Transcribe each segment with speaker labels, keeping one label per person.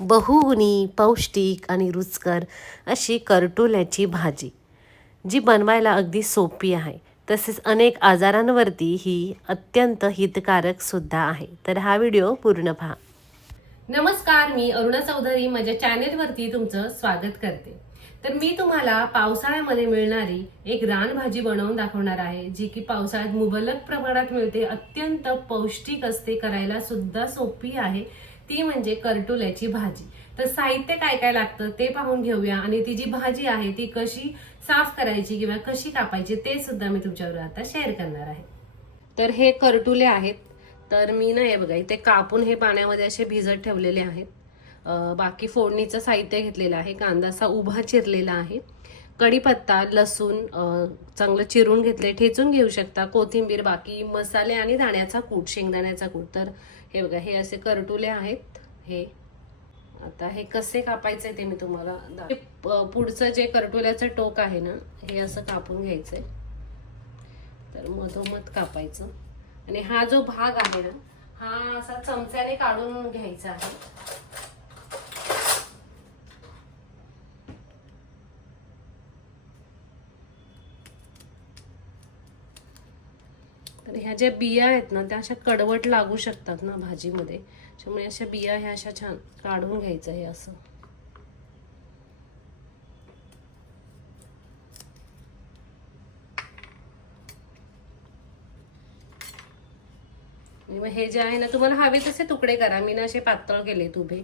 Speaker 1: बहुगुणी पौष्टिक आणि रुचकर अशी करटोल्याची भाजी जी बनवायला अगदी सोपी आहे. तसेच अनेक आजारांवरती ही अत्यंत हितकारक सुद्धा आहे. तर हा व्हिडिओ पूर्ण पहा. नमस्कार मी अरुणा चौधरी. माझ्या चॅनेलवरती तुमचं स्वागत करते. तर मी तुम्हाला पावसाळ्यामध्ये मिळणारी एक रानभाजी बनवून दाखवणार आहे जी की पावसाळ्यात मुबलक प्रमाणात मिळते. अत्यंत पौष्टिक असते करायला सुद्धा सोपी आहे. ती म्हणजे करटुल्याची भाजी. तर साहित्य काय काय लागतं ते पाहून घेऊया. आणि ती जी भाजी आहे ती कशी साफ करायची किंवा कशी कापायची ते सुद्धा मी तुमच्यावर आता शेअर करणार आहे. तर हे करटुले आहेत. तर मी ना हे बघा इथे कापून हे पाण्यामध्ये असे भिजत ठेवलेले आहेत. बाकी फोडणीचं साहित्य घेतलेलं आहे. कांदासा उभा चिरलेला आहे. कढीपत्ता लसूण चांगलं चिरून घेतले ठेचून घेऊ शकता. कोथिंबीर बाकी मसाले आणि दाण्याचा कूट शेंगदाण्याचा कूट. तर हे बघा हे असे करटुले आहेत. हे. आता हे कसे कापायचे ते मी तुम्हाला पुढचं जे करटुल्याचं टोक आहे ना हे असं कापून घ्यायचंय. तर मधोमध कापायचं. आणि हा जो भाग आहे ना हा असा चमच्याने काढून घ्यायचा आहे. तर ह्या ज्या बिया आहेत ना त्या अशा कडवट लागू शकतात ना भाजीमध्ये. त्यामुळे अशा बिया ह्या अशा छान काढून घ्यायचं हे असं. मग हे जे आहे ना तुम्हाला हवे तसे तुकडे करा. मी ना असे पातळ केलेत उभे.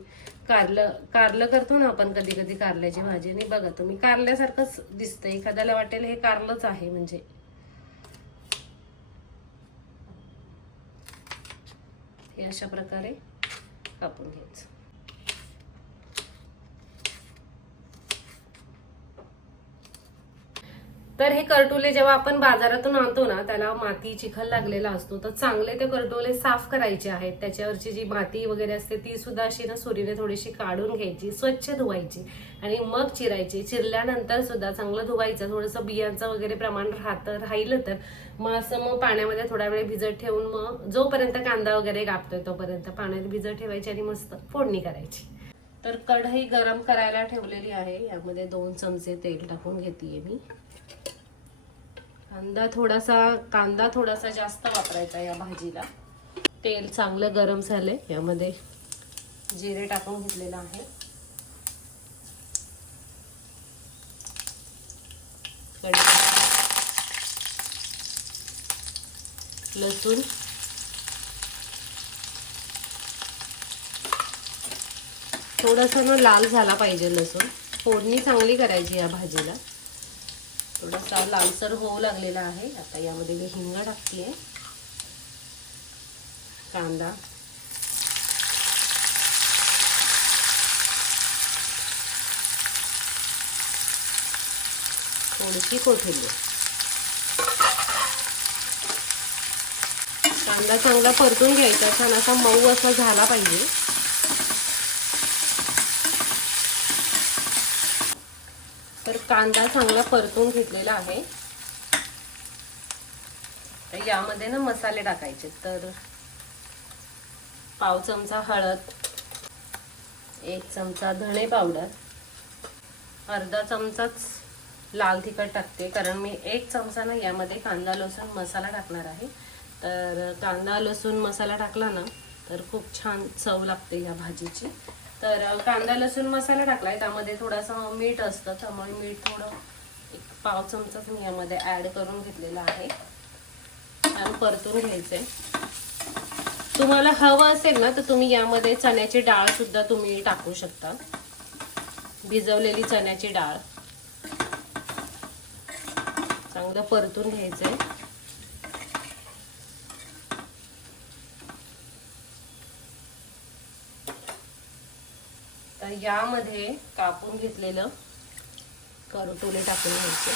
Speaker 1: कारलं कारलं करतो ना आपण कधी कधी कारल्याची भाजी. आणि बघा तुम्ही कारल्यासारखंच दिसतं एखाद्याला वाटेल हे कारलंच आहे म्हणजे. हे अशा प्रकारे कापून घ्यायचं. तर हे करटोले जेव्हा आपण बाजारातून आणतो ना त्याला माती चिखल लागलेला असतो. तर चांगले ते करटोले साफ करायचे आहेत. त्याच्यावरची जी माती वगैरे असते ती सुद्धा अशी ना सुरीने थोडीशी काढून घ्यायची स्वच्छ धुवायची आणि मग चिरायची. चिरल्यानंतर सुद्धा चांगलं धुवायचं. थोडंसं बियांचं वगैरे प्रमाण राहतं राहिलं तर मग असं मग पाण्यामध्ये थोडा वेळ भिजत ठेवून मग जोपर्यंत कांदा वगैरे कापतोय तोपर्यंत पाण्यात भिजत ठेवायची आणि मस्त फोडणी करायची. तर कढई गरम करायला ठेवलेली आहे. यामध्ये दोन चमचे तेल टाकून घेते मी. कांदा थोडासा कांदा थोडासा जास्त वापरायचा या भाजीला. तेल चांगलं गरम झालंय यामध्ये जिरे टाकून घेतलेलं आहे. लसूण. थोडासा ना लाल झाला पाहिजे लसूण. फोडणी चांगली करायची या भाजीला. थोडासा लालसर होऊ लागलेला आहे. आता यामध्ये मी हिंग टाकते कांदा. थोडीशी कोथिंबीर. कांदा चांगला परतून घ्यायचा छान असा मऊ असा झाला पाहिजे. कांदा चांगला परतून घेतलेला आहे. तर यामध्ये ना मसाले टाकायचे तर पाव चमचा हळद एक चमचा धणे पावडर अर्धा चमचाच लाल तिखट टाकते. कारण मी एक चमचा ना यामध्ये कांदा लसूण मसाला टाकणार आहे. तर कांदा लसूण मसाला टाकला ना तर खूप छान चव लागते या भाजीची. तर कांदा लसूण मसाला टाकलाय. त्यामध्ये थोडासा मीठ असतं. त्यामुळे मीठ थोडं एक पाव चमचाच मी यामध्ये ऍड करून घेतलेला आहे. छान परतून घ्यायचंय. तुम्हाला हवं असेल ना तर तुम्ही यामध्ये चण्याची डाळ सुद्धा तुम्ही टाकू शकता. भिजवलेली चण्याची डाळ. चांगलं परतून घ्यायचंय. तर यामध्ये कापून घेतलेलं करटोले टाकून घ्यायचे.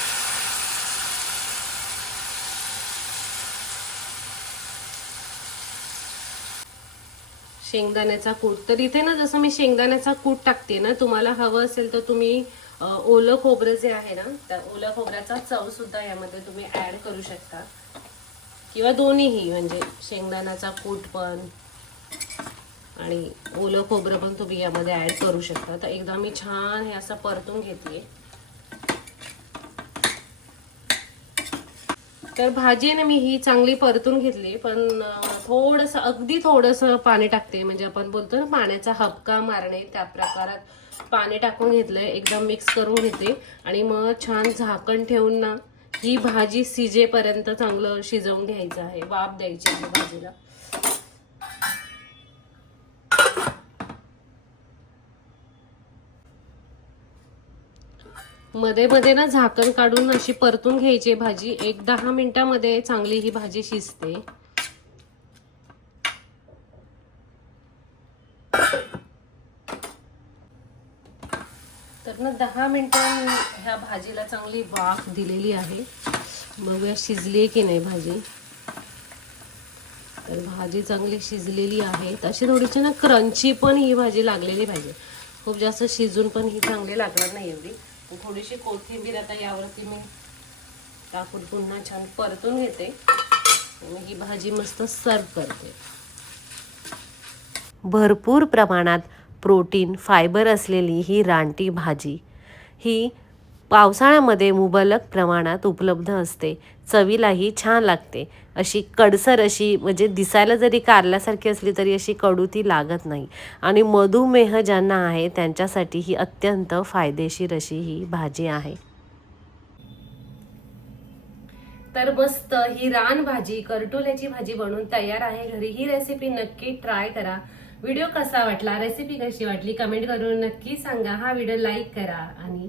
Speaker 1: शेंगदाण्याचा कूट. तर इथे ना जसं मी शेंगदाण्याचा कूट टाकते ना तुम्हाला हवं असेल तर तुम्ही ओलं खोबरं जे आहे ना त्या ओलं खोबऱ्याचा चव सुद्धा यामध्ये तुम्ही ऍड करू शकता. किंवा दोन्हीही म्हणजे शेंगदाण्याचा कूट पण. आणि ओलं खोबरं पण तुम्ही यामध्ये ॲड करू शकता. तर एकदा मी छान हे असं परतून घेते. तर भाजी आहे ना मी ही चांगली परतून घेतली पण थोडंसं अगदी थोडंसं पाणी टाकते. म्हणजे आपण बोलतो ना पाण्याचा हपका मारणे त्या प्रकारात पाणी टाकून घेतलंय. एकदम मिक्स करून घेते. आणि मग छान झाकण ठेवून ना ही भाजी शिजेपर्यंत चांगलं शिजवून घ्यायचं आहे. वाफ द्यायची आहे भाजीला. मध्ये मध्ये ना झाकण काढून अशी परतून घ्यायची भाजी. एक दहा मिनिटामध्ये चांगली ही भाजी शिजते. तर ना दहा मिनिटं ह्या भाजीला चांगली वाफ दिलेली आहे. बघूया शिजली की नाही भाजी? तर भाजी चांगली शिजलेली आहे. तशी थोडीशी ना क्रंची पण ही भाजी लागलेली पाहिजे. खूप जास्त शिजून पण ही चांगली लागणार नाही एवढी. थोडीशी कोथिंबीर आता यावरती मी टाकून पुन्हा छान परतून घेते. आणि ही भाजी मस्त सर्व करते. भरपूर प्रमाणात प्रोटीन फायबर असलेली ही रानटी भाजी ही पावसाळ्यामध्ये मुबलक प्रमाणात उपलब्ध असते. चवीलाही छान लागते. अशी कडसर अशी म्हणजे दिसायला जरी कारल्यासारखी असली तरी अशी कडू ती लागत नाही. आणि मधुमेह ज्यांना आहे त्यांच्यासाठी ही अत्यंत फायदेशीर अशी ही भाजी आहे. तर मस्त ही रान भाजी करटोल्याची भाजी बनवून तयार आहे. घरी ही रेसिपी नक्की ट्राय करा. व्हिडिओ कसा वाटला? रेसिपी कशी वाटली? कमेंट करून नक्की सांगा. हा व्हिडिओ लाईक करा. आणि